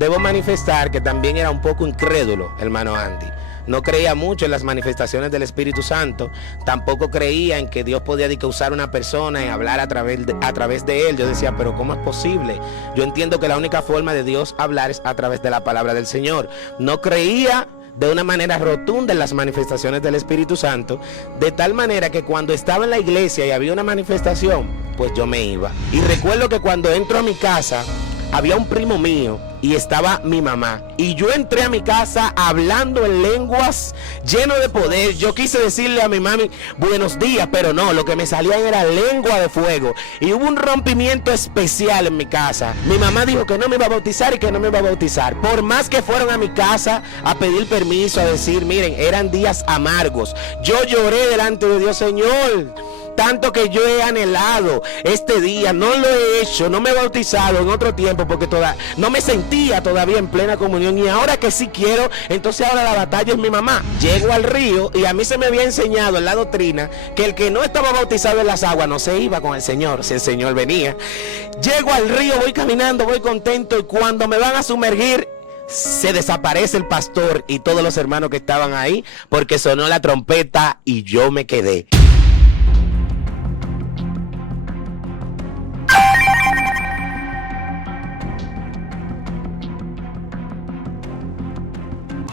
debo manifestar que también era un poco incrédulo, hermano Andy. No creía mucho en las manifestaciones del Espíritu Santo, tampoco creía en que Dios podía usar una persona y hablar a través de él. Yo decía, pero ¿cómo es posible? Yo entiendo que la única forma de Dios hablar es a través de la palabra del Señor. No creía de una manera rotunda en las manifestaciones del Espíritu Santo, de tal manera que cuando estaba en la iglesia y había una manifestación, pues yo me iba. Y recuerdo que cuando entro a mi casa, había un primo mío y estaba mi mamá, y yo entré a mi casa hablando en lenguas, lleno de poder. Yo quise decirle a mi mami buenos días, pero no, lo que me salía era lengua de fuego, y hubo un rompimiento especial en mi casa. Mi mamá dijo que no me iba a bautizar y que no me iba a bautizar, por más que fueron a mi casa a pedir permiso, a decir, miren, eran días amargos. Yo lloré delante de Dios, Señor, tanto que yo he anhelado este día, no lo he hecho, no me he bautizado en otro tiempo porque no me sentía todavía en plena comunión, y ahora que sí quiero, entonces ahora la batalla es mi mamá. Llego al río y a mí se me había enseñado en la doctrina que el que no estaba bautizado en las aguas no se iba con el Señor, si el Señor venía. Llego al río, voy caminando, voy contento, y cuando me van a sumergir, se desaparece el pastor y todos los hermanos que estaban ahí, porque sonó la trompeta y yo me quedé.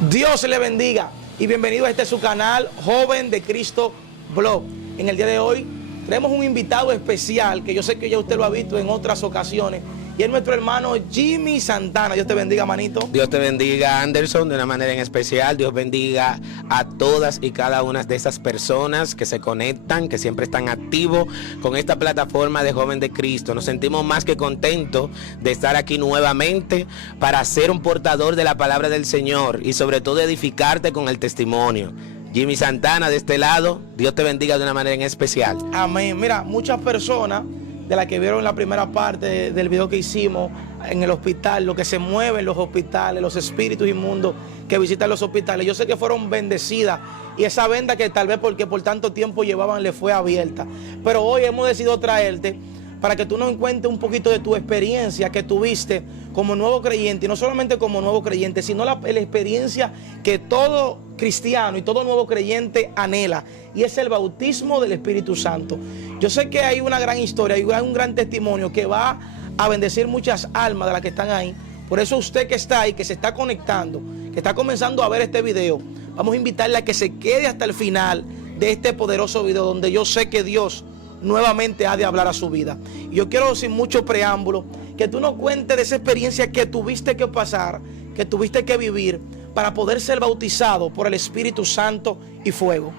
Dios le bendiga y bienvenido a su canal Joven de Cristo Blog. En el día de hoy tenemos un invitado especial que yo sé que ya usted lo ha visto en otras ocasiones, y es nuestro hermano Jimmy Santana. Dios te bendiga, manito. Dios te bendiga, Anderson, de una manera en especial. Dios bendiga a todas y cada una de esas personas que se conectan, que siempre están activos con esta plataforma de Joven de Cristo. Nos sentimos más que contentos de estar aquí nuevamente para ser un portador de la palabra del Señor y sobre todo edificarte con el testimonio. Jimmy Santana de este lado, Dios te bendiga de una manera en especial. Amén. Mira, muchas personas de las que vieron la primera parte del video que hicimos en el hospital, lo que se mueve en los hospitales, los espíritus inmundos que visitan los hospitales, yo sé que fueron bendecidas, y esa venda que tal vez porque por tanto tiempo llevaban le fue abierta. Pero hoy hemos decidido traerte para que tú nos cuentes un poquito de tu experiencia que tuviste como nuevo creyente, y no solamente como nuevo creyente, sino la experiencia que todo cristiano y todo nuevo creyente anhela, y es el bautismo del Espíritu Santo. Yo sé que hay una gran historia, hay un gran testimonio que va a bendecir muchas almas de las que están ahí. Por eso usted que está ahí, que se está conectando, que está comenzando a ver este video, vamos a invitarle a que se quede hasta el final de este poderoso video, donde yo sé que Dios nuevamente ha de hablar a su vida. Y yo quiero, sin mucho preámbulo, que tú nos cuentes de esa experiencia que tuviste que pasar, que tuviste que vivir para poder ser bautizado por el Espíritu Santo y fuego.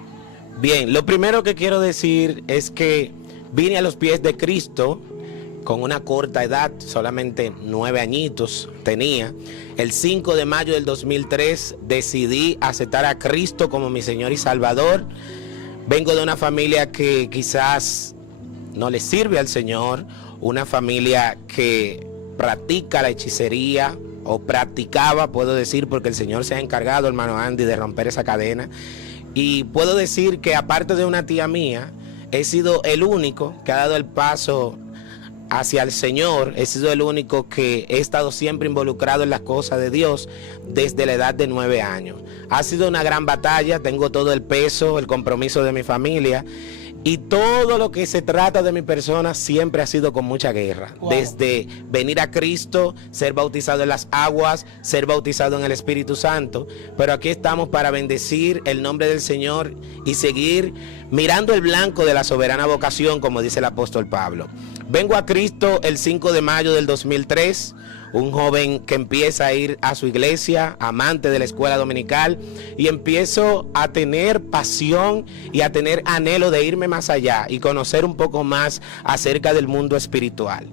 Bien, lo primero que quiero decir es que vine a los pies de Cristo con una corta edad, solamente 9 añitos tenía. El 5 de mayo del 2003 decidí aceptar a Cristo como mi Señor y Salvador. Vengo de una familia que quizás no le sirve al Señor, una familia que practica la hechicería, o practicaba, puedo decir, porque el Señor se ha encargado, hermano Andy, de romper esa cadena. Y puedo decir que aparte de una tía mía, he sido el único que ha dado el paso hacia el Señor. He sido el único que he estado siempre involucrado en las cosas de Dios desde la edad de 9 años. Ha sido una gran batalla, tengo todo el peso, el compromiso de mi familia, y todo lo que se trata de mi persona siempre ha sido con mucha guerra. Wow. Desde venir a Cristo, ser bautizado en las aguas, ser bautizado en el Espíritu Santo. Pero aquí estamos para bendecir el nombre del Señor y seguir mirando el blanco de la soberana vocación, como dice el apóstol Pablo. Vengo a Cristo el 5 de mayo del 2003, un joven que empieza a ir a su iglesia, amante de la escuela dominical, y empiezo a tener pasión y a tener anhelo de irme más allá y conocer un poco más acerca del mundo espiritual.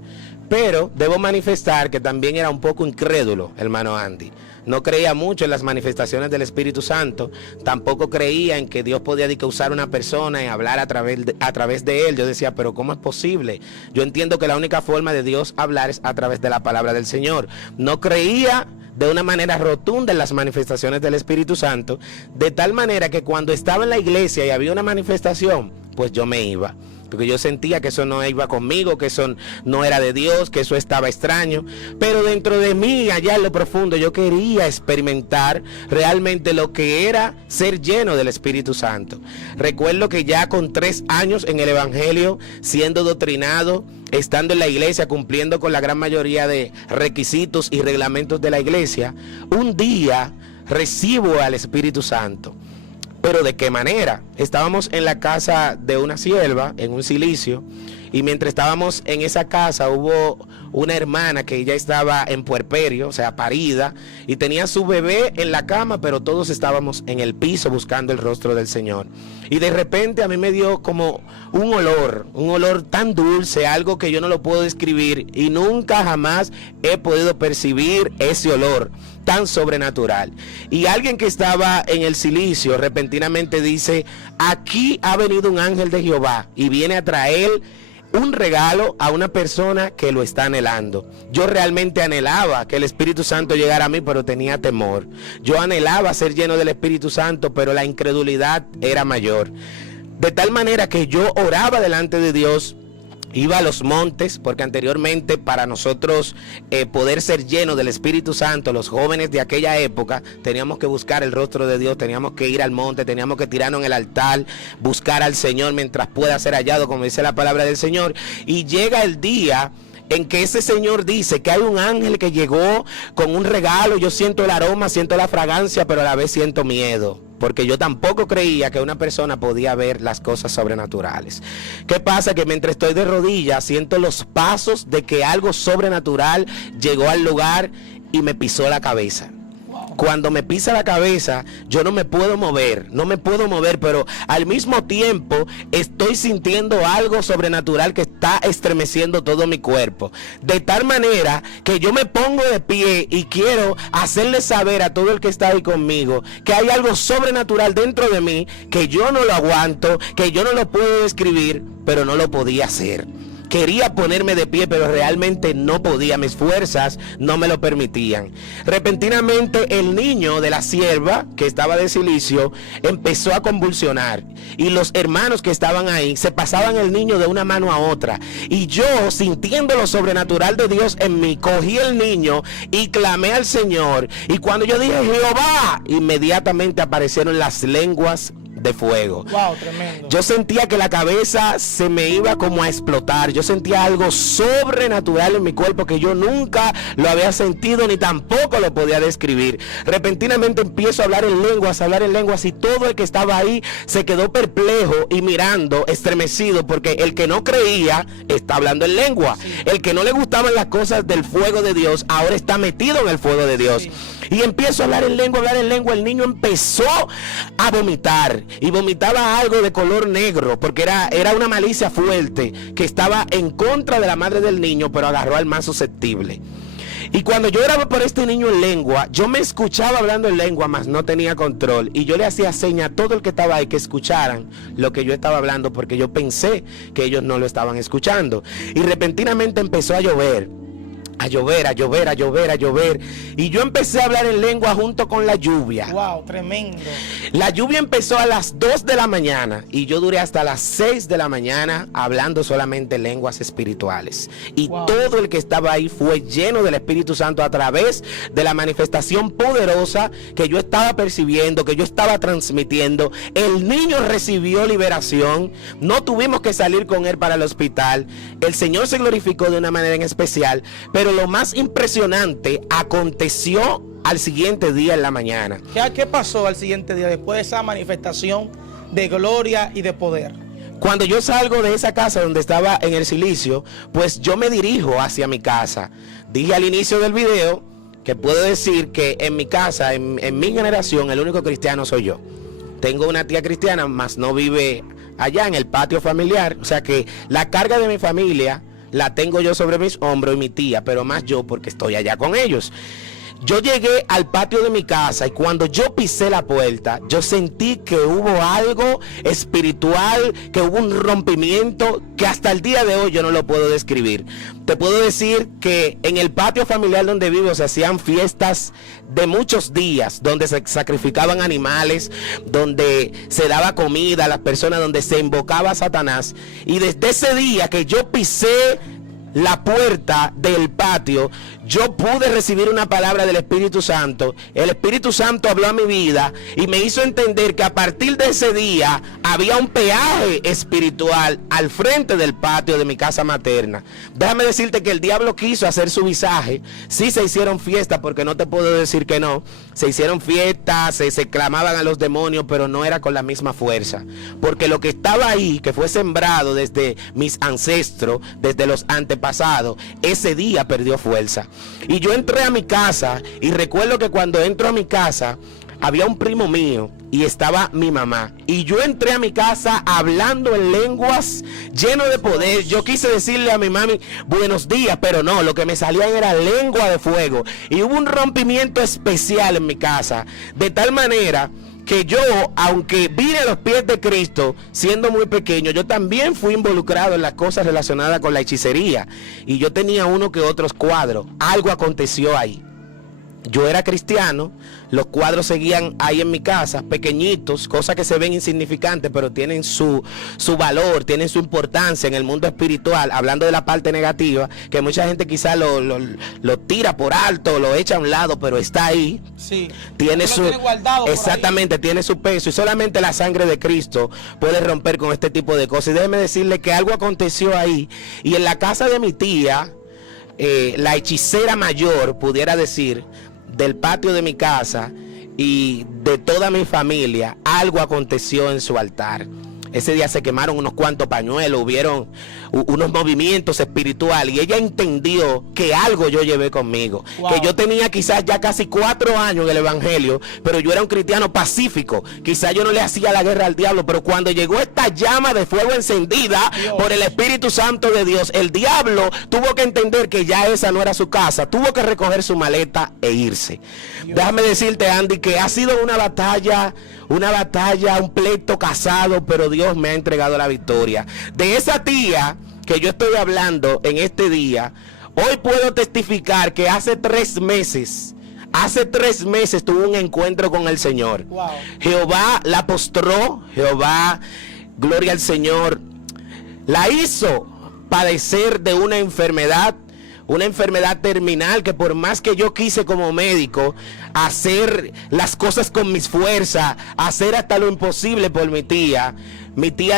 Pero debo manifestar que también era un poco incrédulo, hermano Andy. No creía mucho en las manifestaciones del Espíritu Santo, tampoco creía en que Dios podía usar una persona y hablar a través de él. Yo decía, pero ¿cómo es posible? Yo entiendo que la única forma de Dios hablar es a través de la palabra del Señor. No creía de una manera rotunda en las manifestaciones del Espíritu Santo, de tal manera que cuando estaba en la iglesia y había una manifestación, pues yo me iba. porque yo sentía que eso no iba conmigo, que eso no era de Dios, que eso estaba extraño. Pero dentro de mí, allá en lo profundo, yo quería experimentar realmente lo que era ser lleno del Espíritu Santo. Recuerdo que ya con 3 años en el Evangelio, siendo doctrinado, estando en la iglesia, cumpliendo con la gran mayoría de requisitos y reglamentos de la iglesia, un día recibo al Espíritu Santo. Pero ¿de qué manera? Estábamos en la casa de una sierva, en un cilicio, y mientras estábamos en esa casa hubo una hermana que ella estaba en puerperio, o sea, parida, y tenía su bebé en la cama, pero todos estábamos en el piso buscando el rostro del Señor. Y de repente a mí me dio como un olor tan dulce, algo que yo no lo puedo describir, y nunca jamás he podido percibir ese olor tan sobrenatural. Y alguien que estaba en el cilicio repentinamente dice: aquí ha venido un ángel de Jehová y viene a traer un regalo a una persona que lo está anhelando. Yo realmente anhelaba que el Espíritu Santo llegara a mí, pero tenía temor. Yo anhelaba ser lleno del Espíritu Santo, pero la incredulidad era mayor. De tal manera que yo oraba delante de Dios, iba a los montes, porque anteriormente para nosotros poder ser llenos del Espíritu Santo, los jóvenes de aquella época, teníamos que buscar el rostro de Dios, teníamos que ir al monte, teníamos que tirarnos en el altar, buscar al Señor mientras pueda ser hallado, como dice la palabra del Señor. Y llega el día en que ese Señor dice que hay un ángel que llegó con un regalo. Yo siento el aroma, siento la fragancia, pero a la vez siento miedo, porque yo tampoco creía que una persona podía ver las cosas sobrenaturales. ¿Qué pasa? Que mientras estoy de rodillas siento los pasos de que algo sobrenatural llegó al lugar y me pisó la cabeza. Cuando me pisa la cabeza, yo no me puedo mover, pero al mismo tiempo estoy sintiendo algo sobrenatural que está estremeciendo todo mi cuerpo. De tal manera que yo me pongo de pie y quiero hacerle saber a todo el que está ahí conmigo que hay algo sobrenatural dentro de mí, que yo no lo aguanto, que yo no lo puedo describir, pero no lo podía hacer. Quería ponerme de pie, pero realmente no podía, mis fuerzas no me lo permitían. Repentinamente el niño de la sierva que estaba de cilicio empezó a convulsionar, y los hermanos que estaban ahí se pasaban el niño de una mano a otra, y yo, sintiendo lo sobrenatural de Dios en mí, cogí el niño y clamé al Señor, y cuando yo dije Jehová, inmediatamente aparecieron las lenguas de fuego. Wow, tremendo. Yo sentía que la cabeza se me iba como a explotar. Yo sentía algo sobrenatural en mi cuerpo que yo nunca lo había sentido ni tampoco lo podía describir. Repentinamente empiezo a hablar en lenguas, y todo el que estaba ahí se quedó perplejo y mirando, estremecido, porque el que no creía está hablando en lengua. Sí. El que no le gustaban las cosas del fuego de Dios ahora está metido en el fuego de Dios. Sí. Y empiezo a hablar en lengua. El niño empezó a vomitar, y vomitaba algo de color negro, porque era una malicia fuerte que estaba en contra de la madre del niño, pero agarró al más susceptible. Y cuando yo oraba por este niño en lengua, yo me escuchaba hablando en lengua, mas no tenía control, y yo le hacía seña a todo el que estaba ahí que escucharan lo que yo estaba hablando, porque yo pensé que ellos no lo estaban escuchando. Y repentinamente empezó a llover. Y yo empecé a hablar en lengua junto con la lluvia. Wow, tremendo. La lluvia empezó a las 2 de la mañana y yo duré hasta las 6 de la mañana hablando solamente lenguas espirituales. Y todo el que estaba ahí fue lleno del Espíritu Santo a través de la manifestación poderosa que yo estaba percibiendo, que yo estaba transmitiendo. El niño recibió liberación. No tuvimos que salir con él para el hospital. El Señor se glorificó de una manera en especial. Pero lo más impresionante aconteció al siguiente día en la mañana. ¿Qué pasó al siguiente día después de esa manifestación de gloria y de poder? Cuando yo salgo de esa casa donde estaba en el cilicio, pues yo me dirijo hacia mi casa. Dije al inicio del video que puedo decir que en mi casa, en mi generación, el único cristiano soy yo. Tengo una tía cristiana, mas no vive allá en el patio familiar. O sea que la carga de mi familia la tengo yo sobre mis hombros y mi tía, pero más yo porque estoy allá con ellos. Yo llegué al patio de mi casa y cuando yo pisé la puerta, yo sentí que hubo algo espiritual, que hubo un rompimiento que hasta el día de hoy yo no lo puedo describir. Te puedo decir que en el patio familiar donde vivo se hacían fiestas de muchos días, donde se sacrificaban animales, donde se daba comida a las personas, donde se invocaba a Satanás. Y desde ese día que yo pisé la puerta del patio, yo pude recibir una palabra del Espíritu Santo. El Espíritu Santo habló a mi vida y me hizo entender que a partir de ese día había un peaje espiritual al frente del patio de mi casa materna. Déjame decirte que el diablo quiso hacer su visaje. Sí se hicieron fiestas, porque no te puedo decir que no. Se hicieron fiestas, se clamaban a los demonios, pero no era con la misma fuerza. Porque lo que estaba ahí, que fue sembrado desde mis ancestros, desde los antepasados, ese día perdió fuerza. Y yo entré a mi casa y recuerdo que cuando entro a mi casa había un primo mío y estaba mi mamá. Y yo entré a mi casa hablando en lenguas, lleno de poder. Yo quise decirle a mi mami buenos días, pero no, lo que me salía era lengua de fuego. Y hubo un rompimiento especial en mi casa, de tal manera que yo, aunque vine a los pies de Cristo siendo muy pequeño, yo también fui involucrado en las cosas relacionadas con la hechicería. Y yo tenía uno que otros cuadros. Algo aconteció ahí. Yo era cristiano, los cuadros seguían ahí en mi casa, pequeñitos, cosas que se ven insignificantes, pero tienen su valor, tienen su importancia en el mundo espiritual. Hablando de la parte negativa, que mucha gente quizás lo tira por alto, lo echa a un lado, pero está ahí. Sí. Tiene su, tiene guardado exactamente, tiene su peso, y solamente la sangre de Cristo puede romper con este tipo de cosas. Y déjeme decirle que algo aconteció ahí, y en la casa de mi tía, la hechicera mayor, pudiera decir, del patio de mi casa y de toda mi familia, algo aconteció en su altar. Ese día se quemaron unos cuantos pañuelos, hubieron unos movimientos espirituales, y ella entendió que algo yo llevé conmigo. Wow. Que yo tenía quizás ya casi 4 años en el evangelio, pero yo era un cristiano pacífico. Quizás yo no le hacía la guerra al diablo, pero cuando llegó esta llama de fuego encendida por el Espíritu Santo de Dios, el diablo tuvo que entender que ya esa no era su casa, tuvo que recoger su maleta e irse. Déjame decirte, Andy, que ha sido una batalla, un pleito casado, pero Dios me ha entregado la victoria. De esa tía que yo estoy hablando en este día, hoy puedo testificar que hace 3 meses tuvo un encuentro con el Señor. Wow. Jehová la postró, Jehová, gloria al Señor, la hizo padecer de una enfermedad terminal, que por más que yo quise como médico hacer las cosas con mis fuerzas, hacer hasta lo imposible por mi tía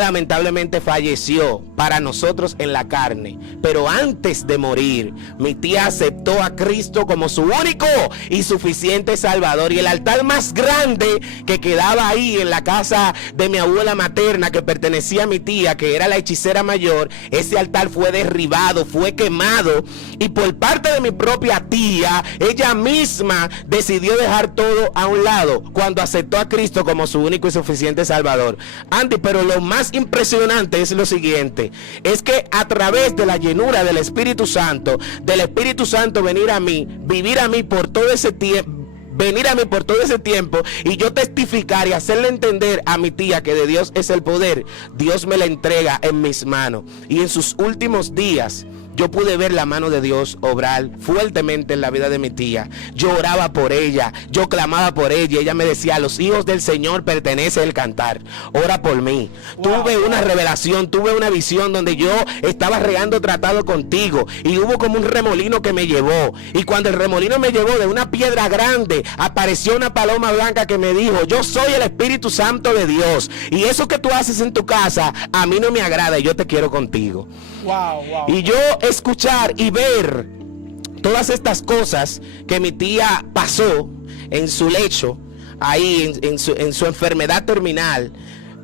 lamentablemente falleció para nosotros en la carne. Pero antes de morir, mi tía aceptó a Cristo como su único y suficiente Salvador. Y el altar más grande que quedaba ahí en la casa de mi abuela materna, que pertenecía a mi tía, que era la hechicera mayor, ese altar fue derribado, fue quemado. Y por parte de mi propia tía, ella misma decidió dejar todo a un lado cuando aceptó a Cristo como su único y suficiente Salvador. Andy, pero lo más impresionante es lo siguiente, es que a través de la llenura del Espíritu Santo, venir a mí, vivir a mí por todo ese tiempo, venir a mí por todo ese tiempo, y yo testificar y hacerle entender a mi tía que de Dios es el poder, Dios me la entrega en mis manos. Y en sus últimos días yo pude ver la mano de Dios obrar fuertemente en la vida de mi tía. Yo oraba por ella, yo clamaba por ella. Ella me decía: a los hijos del Señor pertenece el cantar, ora por mí. Tuve una revelación, tuve una visión donde yo estaba regando tratado contigo, y hubo como un remolino que me llevó. Y cuando el remolino me llevó, de una piedra grande apareció una paloma blanca que me dijo: yo soy el Espíritu Santo de Dios, y eso que tú haces en tu casa a mí no me agrada, y yo te quiero contigo. Y yo escuchar y ver todas estas cosas que mi tía pasó en su lecho, ahí en su enfermedad terminal,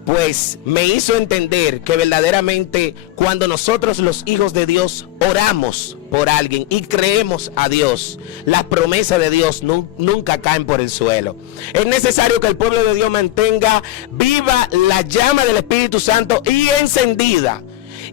pues me hizo entender que verdaderamente cuando nosotros, los hijos de Dios, oramos por alguien y creemos a Dios, las promesas de Dios nunca caen por el suelo. Es necesario que el pueblo de Dios mantenga viva la llama del Espíritu Santo y encendida.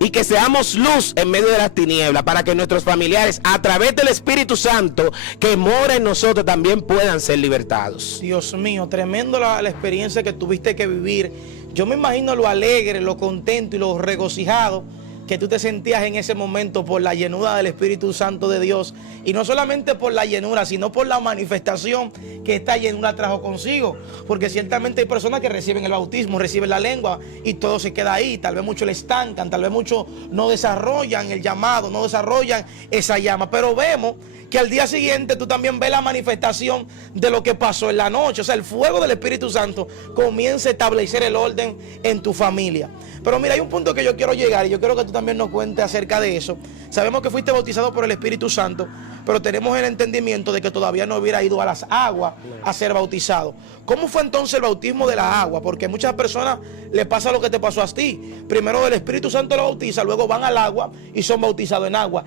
y que seamos luz en medio de las tinieblas, para que nuestros familiares, a través del Espíritu Santo que mora en nosotros, también puedan ser libertados. Dios mío, tremendo la experiencia que tuviste que vivir. Yo me imagino lo alegre, lo contento y lo regocijado que tú te sentías en ese momento por la llenura del Espíritu Santo de Dios. Y no solamente por la llenura, sino por la manifestación que esta llenura trajo consigo. Porque ciertamente hay personas que reciben el bautismo, reciben la lengua y todo se queda ahí. Tal vez muchos le estancan, tal vez muchos no desarrollan el llamado, no desarrollan esa llama. Pero vemos que al día siguiente tú también ves la manifestación de lo que pasó en la noche. O sea, el fuego del Espíritu Santo comienza a establecer el orden en tu familia. Pero mira, hay un punto que yo quiero llegar y yo quiero que tú también nos cuentes acerca de eso. Sabemos que fuiste bautizado por el Espíritu Santo, pero tenemos el entendimiento de que todavía no hubiera ido a las aguas a ser bautizado. ¿Cómo fue entonces el bautismo de la agua? Porque a muchas personas le pasa lo que te pasó a ti. Primero el Espíritu Santo lo bautiza, luego van al agua y son bautizados en agua.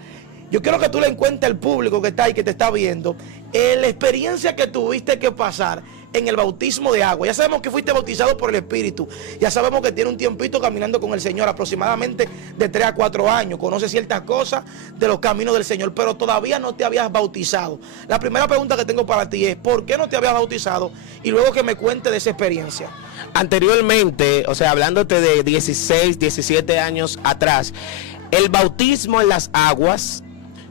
Yo quiero que tú le cuentes al público que está ahí, que te está viendo, la experiencia que tuviste que pasar en el bautismo de agua. Ya sabemos que fuiste bautizado por el Espíritu. Ya sabemos que tiene un tiempito caminando con el Señor, aproximadamente de 3 a 4 años. Conoce ciertas cosas de los caminos del Señor, pero todavía no te habías bautizado. La primera pregunta que tengo para ti es, ¿por qué no te habías bautizado? Y luego que me cuentes de esa experiencia. Anteriormente, o sea, hablándote de 16, 17 años atrás, el bautismo en las aguas,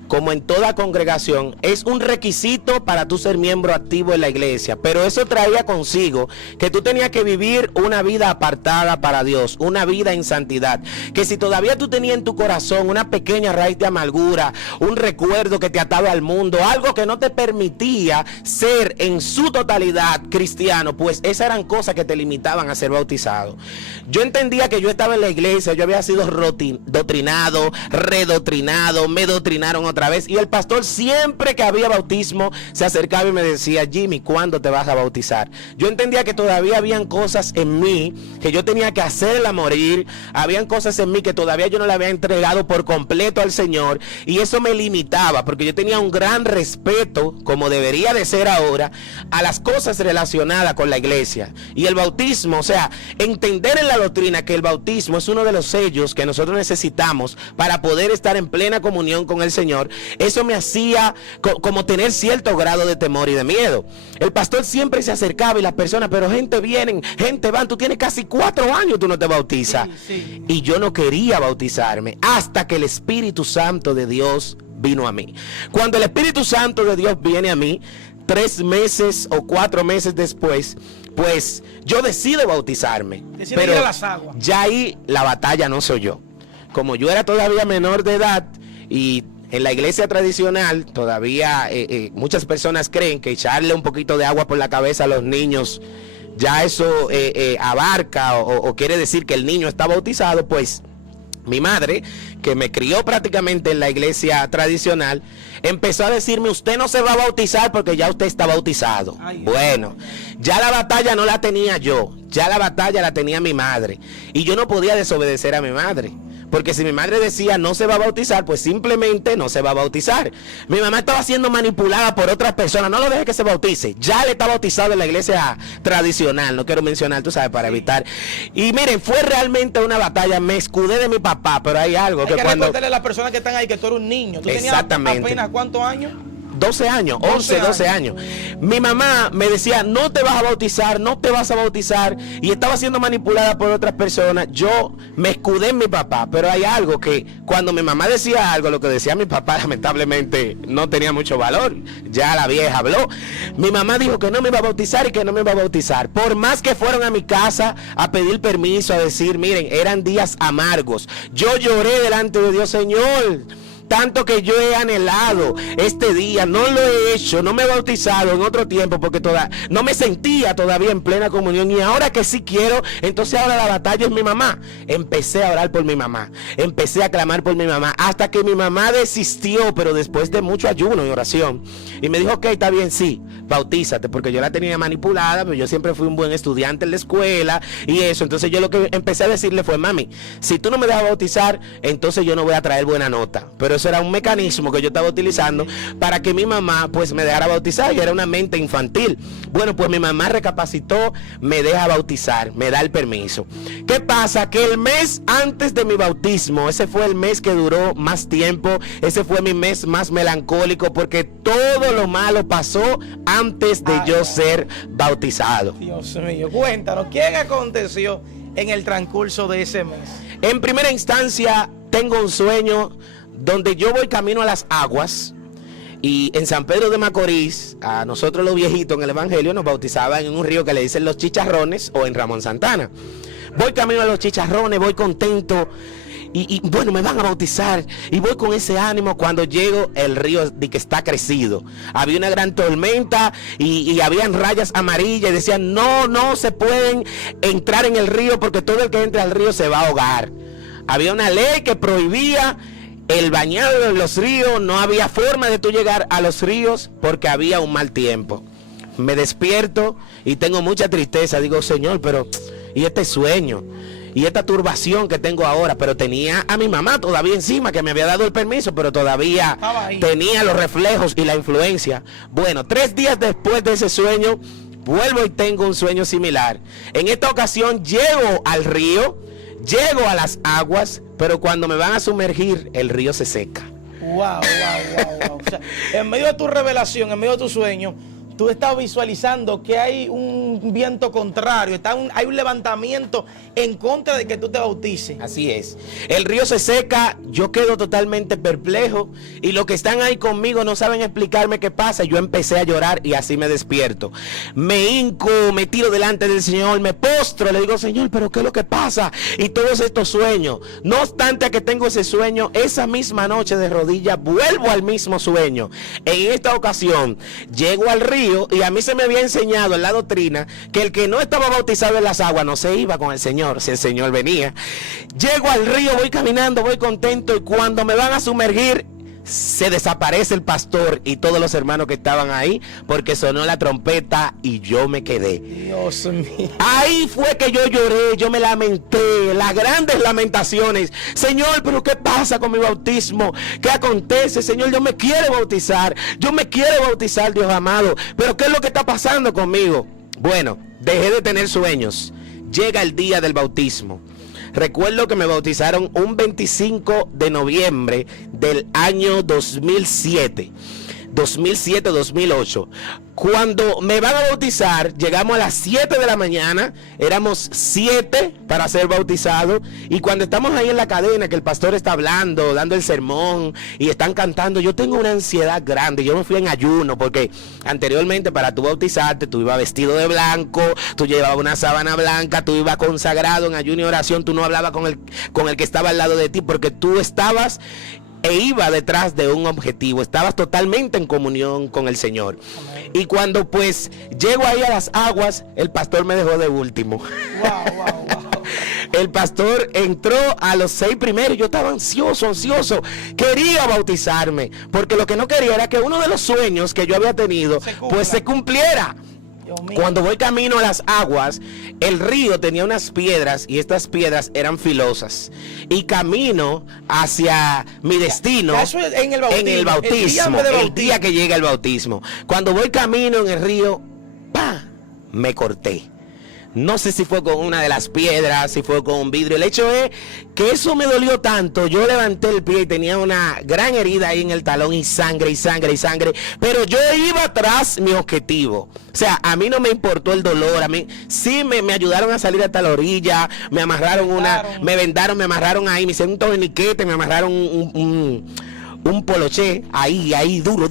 como en toda congregación, es un requisito para tú ser miembro activo en la iglesia, pero eso traía consigo que tú tenías que vivir una vida apartada para Dios, una vida en santidad, que si todavía tú tenías en tu corazón una pequeña raíz de amargura, un recuerdo que te ataba al mundo, algo que no te permitía ser en su totalidad cristiano, pues esas eran cosas que te limitaban a ser bautizado. Yo entendía que yo estaba en la iglesia, yo había sido doctrinado, redoctrinado, me doctrinaron otra vez, y el pastor siempre que había bautismo se acercaba y me decía: Jimmy, ¿cuándo te vas a bautizar? Yo entendía que todavía habían cosas en mí que yo tenía que hacerla morir, habían cosas en mí que todavía yo no le había entregado por completo al Señor, y eso me limitaba, porque yo tenía un gran respeto, como debería de ser ahora, a las cosas relacionadas con la iglesia. Y el bautismo, o sea, entender en la doctrina que el bautismo es uno de los sellos que nosotros necesitamos para poder estar en plena comunión con el Señor, eso me hacía como tener cierto grado de temor y de miedo. El pastor siempre se acercaba y las personas: pero gente vienen, gente van, tú tienes casi 4 años, tú no te bautizas. Sí. Y yo no quería bautizarme hasta que el Espíritu Santo de Dios vino a mí. Cuando el Espíritu Santo de Dios viene a mí, 3 meses o 4 meses después, pues yo decido bautizarme. Pero ya ahí la batalla no soy yo. Como yo era todavía menor de edad, y en la iglesia tradicional todavía muchas personas creen que echarle un poquito de agua por la cabeza a los niños, ya eso abarca o quiere decir que el niño está bautizado. Pues mi madre, que me crió prácticamente en la iglesia tradicional, empezó a decirme: usted no se va a bautizar porque ya usted está bautizado. Bueno, ya la batalla no la tenía yo, ya la batalla la tenía mi madre, y yo no podía desobedecer a mi madre. Porque si mi madre decía no se va a bautizar, pues simplemente no se va a bautizar. Mi mamá estaba siendo manipulada por otras personas: no lo deje que se bautice. Ya le está bautizado en la iglesia tradicional, no quiero mencionar, tú sabes, para evitar. Y miren, fue realmente una batalla. Me escudé de mi papá, pero hay algo hay que cuando... recordarle a las personas que están ahí que tú eres un niño. ¿Tú tenías apenas cuántos años? 12 años, 11, 12 años. Mi mamá me decía: no te vas a bautizar, no te vas a bautizar, y estaba siendo manipulada por otras personas. Yo me escudé en mi papá, pero hay algo que cuando mi mamá decía algo, lo que decía mi papá lamentablemente no tenía mucho valor. Ya la vieja habló. Mi mamá dijo que no me iba a bautizar y que no me iba a bautizar. Por más que fueron a mi casa a pedir permiso, a decir, miren, eran días amargos. Yo lloré delante de Dios: Señor, tanto que yo he anhelado este día, no lo he hecho, no me he bautizado en otro tiempo porque no me sentía todavía en plena comunión, y ahora que sí quiero, entonces ahora la batalla es mi mamá. Empecé a orar por mi mamá, empecé a clamar por mi mamá, hasta que mi mamá desistió, pero después de mucho ayuno y oración, y me dijo: ok, está bien, sí, bautízate, porque yo la tenía manipulada, pero yo siempre fui un buen estudiante en la escuela y eso. Entonces yo lo que empecé a decirle fue: mami, si tú no me dejas bautizar, entonces yo no voy a traer buena nota, pero pero eso era un mecanismo que yo estaba utilizando para que mi mamá pues me dejara bautizar, y era una mente infantil. Bueno, pues mi mamá recapacitó, me deja bautizar, me da el permiso. ¿Qué pasa? Que el mes antes de mi bautismo, ese fue el mes que duró más tiempo, ese fue mi mes más melancólico, porque todo lo malo pasó antes de yo ser bautizado. Dios mío, cuéntanos, ¿qué aconteció en el transcurso de ese mes? En primera instancia, tengo un sueño donde yo voy camino a las aguas, y en San Pedro de Macorís, a nosotros los viejitos en el evangelio nos bautizaban en un río que le dicen Los Chicharrones, o en Ramón Santana. Voy camino a Los Chicharrones, voy contento, y bueno, me van a bautizar, y voy con ese ánimo. Cuando llego, el río de que está crecido, había una gran tormenta, y habían rayas amarillas, y decían, no se pueden entrar en el río, porque todo el que entre al río se va a ahogar. Había una ley que prohibía el bañado en los ríos, no había forma de tú llegar a los ríos porque había un mal tiempo. Me despierto y tengo mucha tristeza, digo, Señor, pero ¿y este sueño? Y esta turbación que tengo ahora, pero tenía a mi mamá todavía encima, que me había dado el permiso, pero todavía tenía los reflejos y la influencia. Bueno, 3 días después de ese sueño, vuelvo y tengo un sueño similar. En esta ocasión llego al río, llego a las aguas, pero cuando me van a sumergir, el río se seca. Wow. O sea, en medio de tu revelación, en medio de tu sueño, tú estás visualizando que hay un viento contrario, hay un levantamiento en contra de que tú te bautices. Así es. El río se seca, yo quedo totalmente perplejo, y los que están ahí conmigo no saben explicarme qué pasa. Yo empecé a llorar y así me despierto. Me hinco, me tiro delante del Señor, me postro, le digo, Señor, pero ¿qué es lo que pasa? Y todos estos sueños. No obstante a que tengo ese sueño, esa misma noche de rodillas vuelvo al mismo sueño. En esta ocasión llego al río, y a mí se me había enseñado en la doctrina que el que no estaba bautizado en las aguas no se iba con el Señor, si el Señor venía. Llego al río, voy caminando, voy contento, y cuando me van a sumergir, se desaparece el pastor y todos los hermanos que estaban ahí, porque sonó la trompeta y yo me quedé. Dios mío. Ahí fue que yo lloré, yo me lamenté, las grandes lamentaciones. Señor, pero ¿qué pasa con mi bautismo? ¿Qué acontece? Señor, yo me quiero bautizar, Dios amado, pero ¿qué es lo que está pasando conmigo? Bueno, dejé de tener sueños. Llega el día del bautismo. Recuerdo que me bautizaron un 25 de noviembre del año 2007-2008. Cuando me van a bautizar, llegamos a las 7 de la mañana, éramos 7 para ser bautizados, y cuando estamos ahí en la cadena, que el pastor está hablando, dando el sermón, y están cantando, yo tengo una ansiedad grande. Yo me fui en ayuno, porque anteriormente para tú bautizarte, tú ibas vestido de blanco, tú llevabas una sábana blanca, tú ibas consagrado en ayuno y oración, tú no hablabas con el que estaba al lado de ti, porque tú estabas iba detrás de un objetivo, estabas totalmente en comunión con el Señor. Amén. Y cuando pues llego ahí a las aguas, el pastor me dejó de último. Wow. El pastor entró a los 6 primeros, yo estaba ansioso, quería bautizarme, porque lo que no quería era que uno de los sueños que yo había tenido pues se cumpliera. Cuando voy camino a las aguas, el río tenía unas piedras, y estas piedras eran filosas, y camino hacia mi destino en el bautismo, el día que llega el bautismo. Cuando voy camino en el río, me corté. No sé si fue con una de las piedras, si fue con un vidrio. El hecho es que eso me dolió tanto. Yo levanté el pie y tenía una gran herida ahí en el talón, y sangre. Pero yo iba tras mi objetivo. O sea, a mí no me importó el dolor. A mí sí me ayudaron a salir hasta la orilla. Me amarraron me vendaron, me amarraron ahí. Me hicieron un torniquete, me amarraron un poloché ahí duro,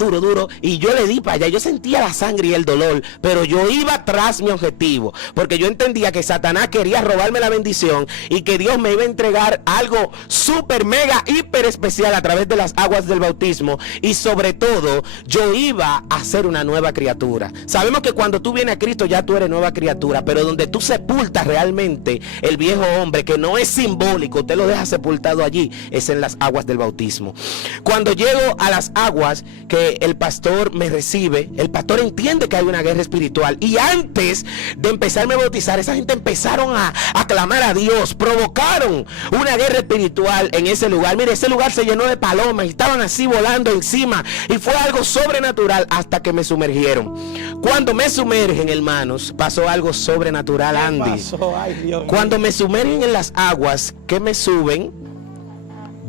y yo le di para allá. Yo sentía la sangre y el dolor, pero yo iba tras mi objetivo, porque yo entendía que Satanás quería robarme la bendición, y que Dios me iba a entregar algo súper, mega, hiper especial a través de las aguas del bautismo, y sobre todo yo iba a ser una nueva criatura. Sabemos que cuando tú vienes a Cristo ya tú eres nueva criatura, pero donde tú sepultas realmente el viejo hombre, que no es simbólico, te lo dejas sepultado allí, es en las aguas del bautismo. Cuando cuando llego a las aguas, que el pastor me recibe, el pastor entiende que hay una guerra espiritual. Y antes de empezarme a bautizar, esa gente empezaron a clamar a Dios, provocaron una guerra espiritual en ese lugar. Mire, ese lugar se llenó de palomas y estaban así volando encima. Y fue algo sobrenatural hasta que me sumergieron. Cuando me sumergen, hermanos, pasó algo sobrenatural, Andy. Pasó? Ay, Dios. Cuando me sumergen en las aguas que me suben,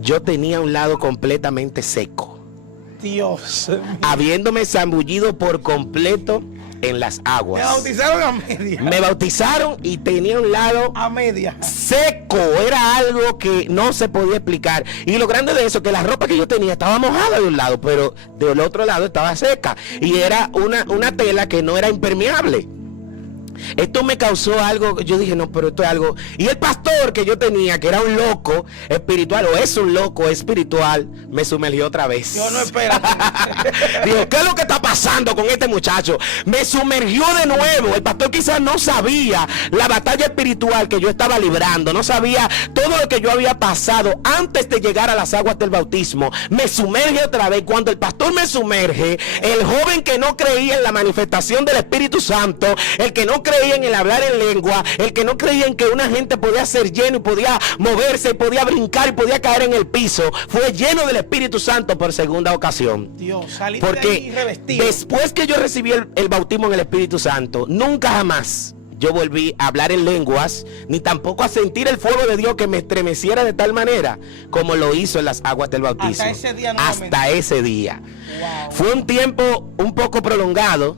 yo tenía un lado completamente seco, Dios mío. habiéndome zambullido por completo en las aguas. Me bautizaron a media. Me bautizaron y tenía un lado A media. seco, era algo que no se podía explicar. Y lo grande de eso, que la ropa que yo tenía estaba mojada de un lado, pero del otro lado estaba seca. Y era una tela que no era impermeable. Esto me causó algo, yo dije, no, pero esto es algo. Y el pastor que yo tenía, que era un loco espiritual, o es un loco espiritual, me sumergió otra vez. Yo no espero. Dijo, ¿qué es lo que está pasando con este muchacho? Me sumergió de nuevo. El pastor quizás no sabía la batalla espiritual que yo estaba librando, no sabía todo lo que yo había pasado antes de llegar a las aguas del bautismo. Me sumerge otra vez. Cuando el pastor me sumerge, el joven que no creía en la manifestación del Espíritu Santo, el que no creía en el hablar en lengua, el que no creía en que una gente podía ser lleno y podía moverse y podía brincar y podía caer en el piso, fue lleno del Espíritu Santo por segunda ocasión. Dios, salí de ahí Porque revestido. después que yo recibí el bautismo en el Espíritu Santo, nunca jamás yo volví a hablar en lenguas, ni tampoco a sentir el fuego de Dios que me estremeciera de tal manera como lo hizo en las aguas del bautismo. Hasta ese día nuevamente. Hasta ese día. Wow. Fue un tiempo un poco prolongado,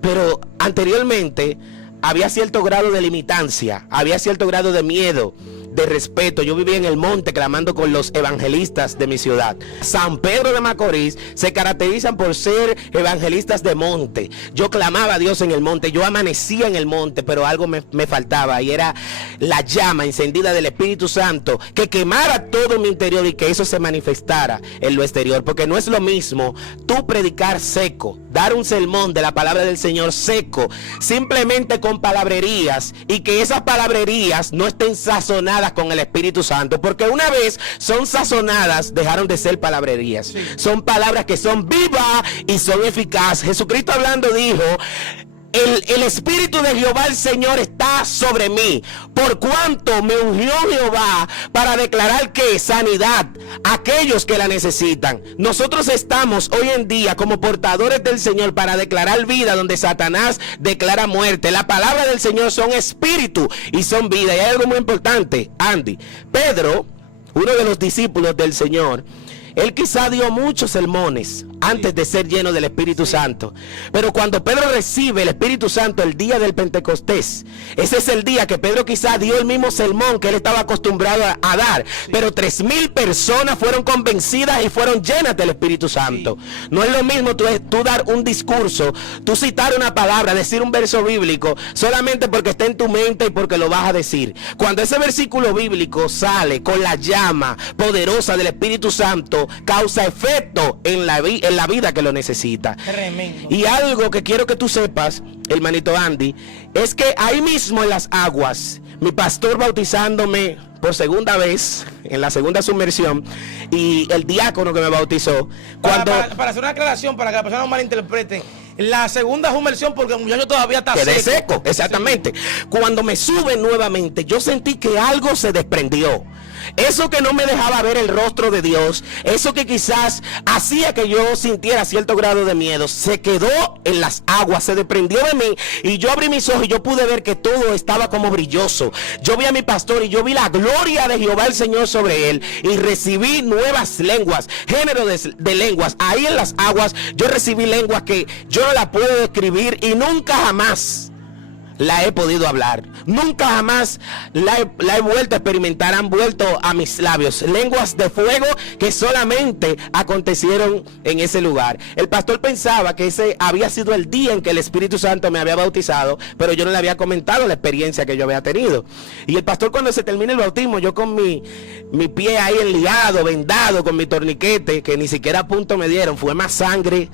pero anteriormente había cierto grado de limitancia, había cierto grado de miedo, de respeto. Yo vivía en el monte clamando con los evangelistas de mi ciudad. San Pedro de Macorís se caracterizan por ser evangelistas de monte. Yo clamaba a Dios en el monte, yo amanecía en el monte, pero algo me faltaba, y era la llama encendida del Espíritu Santo que quemara todo mi interior y que eso se manifestara en lo exterior. Porque no es lo mismo tú predicar seco, dar un sermón de la palabra del Señor seco, simplemente con palabrerías, y que esas palabrerías no estén sazonadas con el Espíritu Santo, porque una vez son sazonadas, dejaron de ser palabrerías. Sí. Son palabras que son vivas y son eficaces. Jesucristo hablando dijo: el Espíritu de Jehová el Señor está sobre mí, por cuanto me ungió Jehová para declarar que sanidad a aquellos que la necesitan. Nosotros estamos hoy en día como portadores del Señor para declarar vida donde Satanás declara muerte. La palabra del Señor son espíritu y son vida. Y hay algo muy importante, Andy. Pedro, uno de los discípulos del Señor, él quizá dio muchos sermones antes de ser lleno del Espíritu Santo. Pero cuando Pedro recibe el Espíritu Santo el día del Pentecostés, ese es el día que Pedro quizá dio el mismo sermón que él estaba acostumbrado a dar. Pero 3,000 personas fueron convencidas y fueron llenas del Espíritu Santo. No es lo mismo tú dar un discurso, tú citar una palabra, decir un verso bíblico, solamente porque está en tu mente y porque lo vas a decir. Cuando ese versículo bíblico sale con la llama poderosa del Espíritu Santo, causa efecto en la vida que lo necesita. Tremendo. Y algo que quiero que tú sepas, hermanito Andy, es que ahí mismo en las aguas, mi pastor bautizándome por segunda vez, en la segunda sumersión, y el diácono que me bautizó, cuando... Para hacer una aclaración, para que la persona no malinterprete, la segunda sumersión, porque el muchacho todavía está quedé seco, exactamente. Sí. Cuando me suben nuevamente, yo sentí que algo se desprendió. Eso que no me dejaba ver el rostro de Dios, eso que quizás hacía que yo sintiera cierto grado de miedo, se quedó en las aguas, se desprendió de mí, y yo abrí mis ojos y yo pude ver que todo estaba como brilloso. Yo vi a mi pastor y yo vi la gloria de Jehová el Señor sobre él, y recibí nuevas lenguas, género de lenguas. Ahí en las aguas yo recibí lenguas que yo no la puedo describir y nunca jamás la he podido hablar. Nunca jamás la he vuelto a experimentar. Han vuelto a mis labios lenguas de fuego que solamente acontecieron en ese lugar. El pastor pensaba que ese había sido el día en que el Espíritu Santo me había bautizado, pero yo no le había comentado la experiencia que yo había tenido. Y el pastor, cuando se termina el bautismo, yo con mi pie ahí enliado, vendado, con mi torniquete, que ni siquiera a punto me dieron, fue más sangre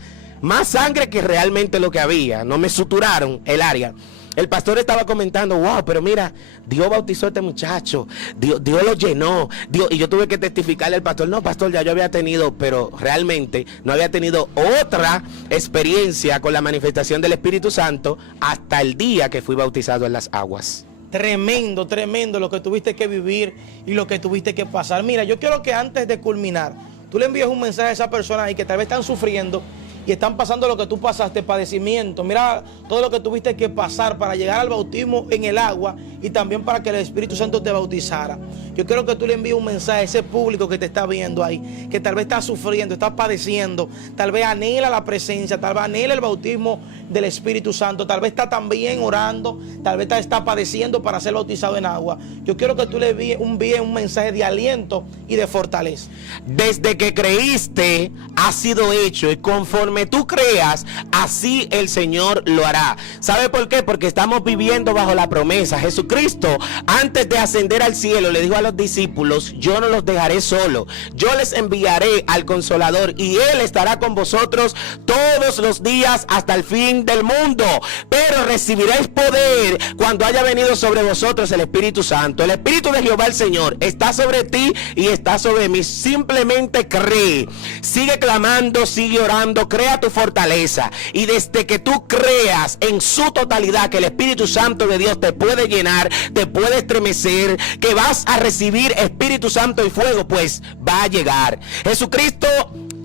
que realmente lo que había. No me suturaron el área. el pastor estaba comentando, wow, pero mira, Dios bautizó a este muchacho, Dios lo llenó, y yo tuve que testificarle al pastor, no, pastor, ya yo había tenido, pero realmente no había tenido otra experiencia con la manifestación del Espíritu Santo hasta el día que fui bautizado en las aguas. Tremendo, tremendo lo que tuviste que vivir y lo que tuviste que pasar. Mira, yo quiero que antes de culminar, tú le envíes un mensaje a esa persona ahí que tal vez están sufriendo y están pasando lo que tú pasaste, padecimiento. Mira todo lo que tuviste que pasar para llegar al bautismo en el agua y también para que el Espíritu Santo te bautizara. Yo quiero que tú le envíes un mensaje a ese público que te está viendo ahí, que tal vez está sufriendo, está padeciendo, tal vez anhela la presencia, tal vez anhela el bautismo del Espíritu Santo, tal vez está también orando, tal vez está padeciendo para ser bautizado en agua. Yo quiero que tú le envíes un mensaje de aliento y de fortaleza. Desde que creíste, ha sido hecho, y conforme tú creas, así el Señor lo hará. ¿Sabe por qué? Porque estamos viviendo bajo la promesa. Jesucristo, antes de ascender al cielo, le dijo a los discípulos, yo no los dejaré solo, yo les enviaré al Consolador y Él estará con vosotros todos los días hasta el fin del mundo. Pero recibiréis poder cuando haya venido sobre vosotros el Espíritu Santo. El Espíritu de Jehová el Señor está sobre ti y está sobre mí. Simplemente cree, sigue clamando, sigue orando, crea tu fortaleza, y desde que tú creas en su totalidad que el Espíritu Santo de Dios te puede llenar, te puede estremecer, que vas a recibir Espíritu Santo y fuego, pues va a llegar. Jesucristo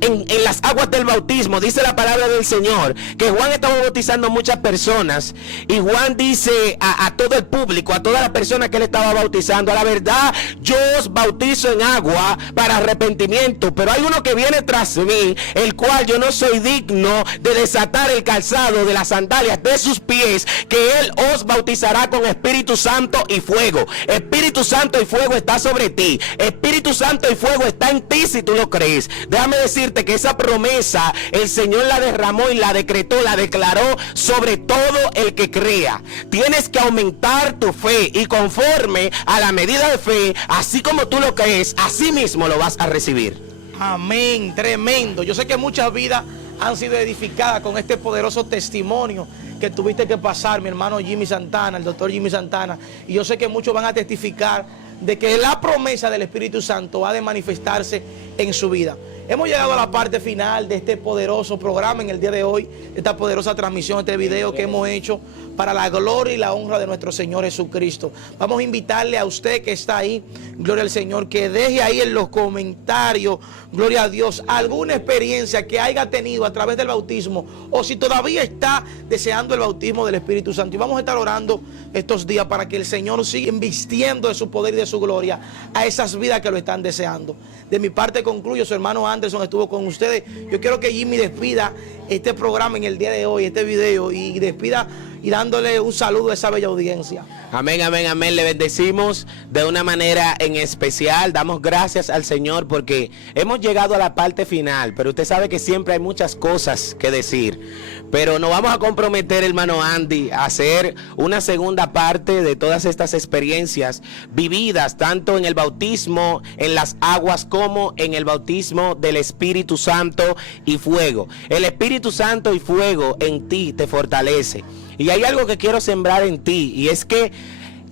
en las aguas del bautismo, dice la palabra del Señor, que Juan estaba bautizando a muchas personas, y Juan dice a todo el público, a todas las personas que él estaba bautizando, a la verdad, yo os bautizo en agua para arrepentimiento, pero hay uno que viene tras mí, el cual yo no soy digno de desatar el calzado de las sandalias de sus pies, que él os bautizará con Espíritu Santo y fuego. Espíritu Santo y fuego está sobre ti, Espíritu Santo y fuego está en ti si tú lo crees. Déjame decirte que esa promesa el Señor la derramó y la decretó, la declaró sobre todo el que crea. Tienes que aumentar tu fe, y conforme a la medida de fe, así como tú lo crees, así mismo lo vas a recibir. Amén, tremendo. Yo sé que muchas vidas han sido edificadas con este poderoso testimonio que tuviste que pasar, mi hermano Jimmy Santana, el doctor Jimmy Santana, y yo sé que muchos van a testificar de que la promesa del Espíritu Santo ha de manifestarse en su vida. Hemos llegado a la parte final de este poderoso programa en el día de hoy, esta poderosa transmisión, este video que hemos hecho para la gloria y la honra de nuestro Señor Jesucristo. Vamos a invitarle a usted que está ahí, gloria al Señor, que deje ahí en los comentarios, gloria a Dios, alguna experiencia que haya tenido a través del bautismo, o si todavía está deseando el bautismo del Espíritu Santo. Y vamos a estar orando estos días para que el Señor siga invistiendo de su poder y de su gloria a esas vidas que lo están deseando. De mi parte concluyo, su hermano Anderson estuvo con ustedes. Yo quiero que Jimmy despida este programa en el día de hoy, este video, y despida y dándole un saludo a esa bella audiencia. Amén, amén, amén. Le bendecimos de una manera en especial. Damos gracias al Señor porque hemos llegado a la parte final, pero usted sabe que siempre hay muchas cosas que decir. Pero nos vamos a comprometer, hermano Andy, a hacer una segunda parte de todas estas experiencias vividas, tanto en el bautismo en las aguas como en el bautismo del Espíritu Santo y fuego. El Espíritu Santo y fuego en ti te fortalece. Y hay algo que quiero sembrar en ti, y es que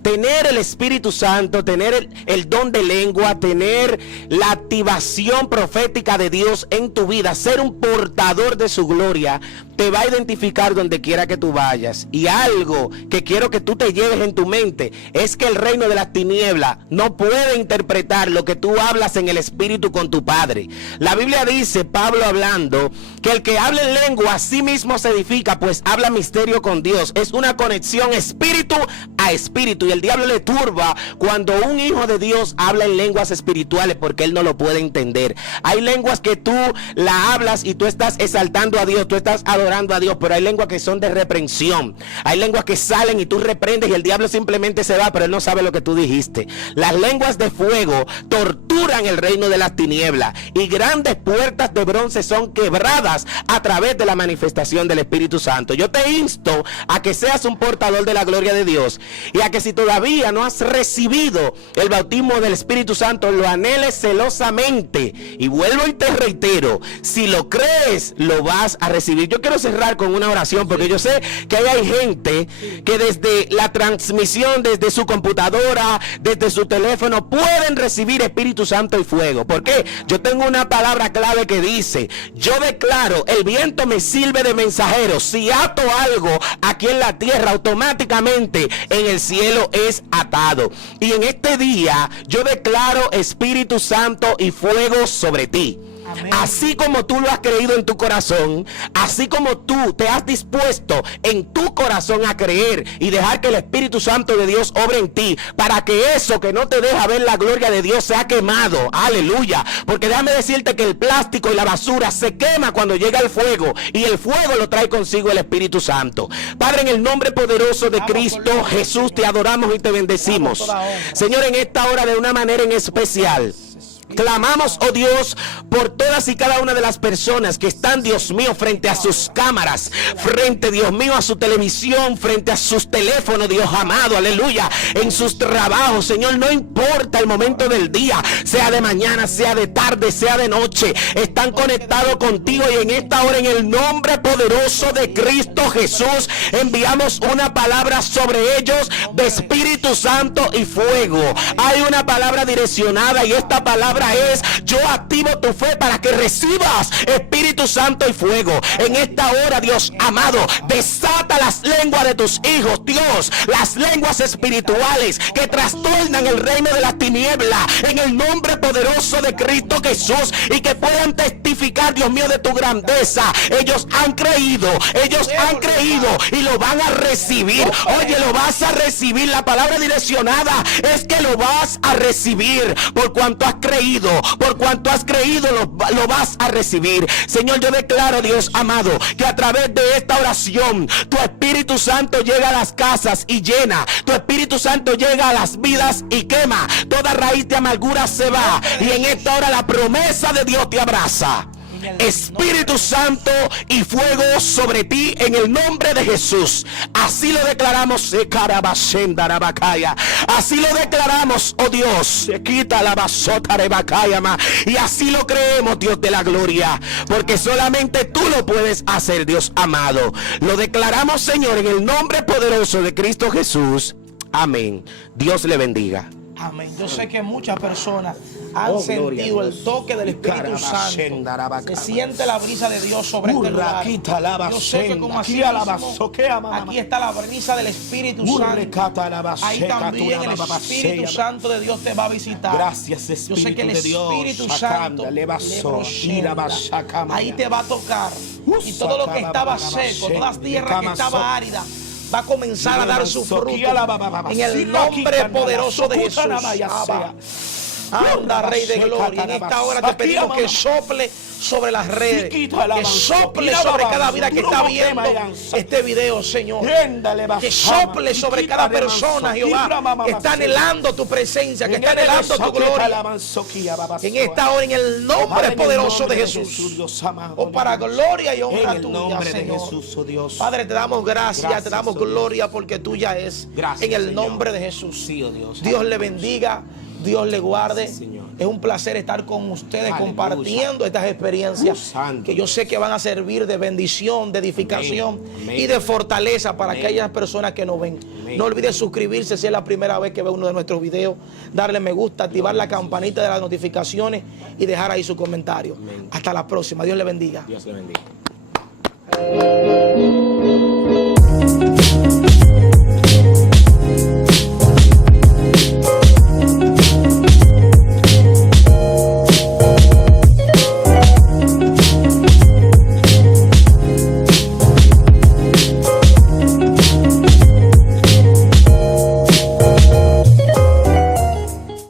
tener el Espíritu Santo, tener el don de lengua, tener la activación profética de Dios en tu vida, ser un portador de su gloria, te va a identificar donde quiera que tú vayas. Y algo que quiero que tú te lleves en tu mente es que el reino de las tinieblas no puede interpretar lo que tú hablas en el Espíritu con tu Padre. La Biblia dice, Pablo hablando, que el que habla en lengua a sí mismo se edifica, pues habla misterio con Dios. Es una conexión espíritu a espíritu, y el diablo le turba cuando un hijo de Dios habla en lenguas espirituales, porque él no lo puede entender. Hay lenguas que tú la hablas y tú estás exaltando a Dios, tú estás adorando a Dios, pero hay lenguas que son de reprensión. Hay lenguas que salen y tú reprendes y el diablo simplemente se va, pero él no sabe lo que tú dijiste. Las lenguas de fuego torturan el reino de las tinieblas, y grandes puertas de bronce son quebradas a través de la manifestación del Espíritu Santo. Yo te insto a que seas un portador de la gloria de Dios, y a que si todavía no has recibido el bautismo del Espíritu Santo, lo anheles celosamente. Y vuelvo y te reitero, si lo crees, lo vas a recibir. Yo quiero quiero cerrar con una oración, porque yo sé que ahí hay gente que desde la transmisión, desde su computadora, desde su teléfono, pueden recibir Espíritu Santo y fuego. ¿Por qué? Yo tengo una palabra clave que dice: yo declaro, el viento me sirve de mensajero. Si ato algo aquí en la tierra, automáticamente en el cielo es atado. Y en este día yo declaro Espíritu Santo y fuego sobre ti. Amén. Así como tú lo has creído en tu corazón, así como tú te has dispuesto en tu corazón a creer y dejar que el Espíritu Santo de Dios obre en ti, para que eso que no te deja ver la gloria de Dios sea quemado. Aleluya. Porque déjame decirte que el plástico y la basura se quema cuando llega el fuego, y el fuego lo trae consigo el Espíritu Santo. Padre, en el nombre poderoso de Cristo Jesús, te adoramos y te bendecimos. Señor, en esta hora de una manera en especial clamamos, oh Dios, por todas y cada una de las personas que están, Dios mío, frente a sus cámaras, frente, Dios mío, a su televisión, frente a sus teléfonos, Dios amado, aleluya, en sus trabajos. Señor, no importa el momento del día, sea de mañana, sea de tarde, sea de noche, están conectados contigo, y en esta hora, en el nombre poderoso de Cristo Jesús, enviamos una palabra sobre ellos de Espíritu Santo y fuego. Hay una palabra direccionada, y esta palabra es: yo activo tu fe para que recibas Espíritu Santo y fuego. En esta hora, Dios amado, desata las lenguas de tus hijos, Dios, las lenguas espirituales que trastornan el reino de las tinieblas, en el nombre poderoso de Cristo Jesús, y que puedan testificar, Dios mío, de tu grandeza. Ellos han creído y lo van a recibir. Oye, lo vas a recibir. La palabra direccionada es que lo vas a recibir. Por cuanto has creído, lo vas a recibir. Señor, yo declaro, Dios amado, que a través de esta oración tu Espíritu Santo llega a las casas y llena. Tu Espíritu Santo llega a las vidas y quema. Toda raíz de amargura se va, y en esta hora la promesa de Dios te abraza. Espíritu Santo y fuego sobre ti, en el nombre de Jesús. Así lo declaramos. Así lo declaramos, oh Dios. Se quita la basota de Bacayama. Y así lo creemos, Dios de la gloria, porque solamente tú lo puedes hacer, Dios amado. Lo declaramos, Señor, en el nombre poderoso de Cristo Jesús. Amén. Dios le bendiga. Amén. Yo sé que muchas personas han sentido el toque del Espíritu Santo. Se siente la brisa de Dios sobre este lugar. Yo sé que como así mismo, aquí está la brisa del Espíritu Santo. Ahí también el Espíritu Santo de Dios te va a visitar. Gracias, Espíritu. Yo sé que el Espíritu Santo ahí te va a tocar. Y todo lo que estaba seco, toda la tierra que estaba árida, va a comenzar a dar su fruto en el nombre poderoso de Jesús. Anda, Rey de Gloria. En esta hora te pedimos que sople sobre las redes, que sople sobre cada vida que está viendo este video, Señor. Que sople sobre cada persona, Jehová, que está anhelando tu presencia, que está anhelando tu gloria. En esta hora, en el nombre poderoso de Jesús, oh, para gloria y honra tuya, Señor. Padre, te damos gracias, te damos gloria, porque tuya es. En el nombre de Jesús. Dios le bendiga, Dios le guarde. Es un placer estar con ustedes compartiendo estas experiencias que yo sé que van a servir de bendición, de edificación y de fortaleza para aquellas personas que nos ven. No olvides suscribirse si es la primera vez que ve uno de nuestros videos, darle me gusta, activar la campanita de las notificaciones y dejar ahí su comentario. Hasta la próxima. Dios le bendiga. Dios le bendiga.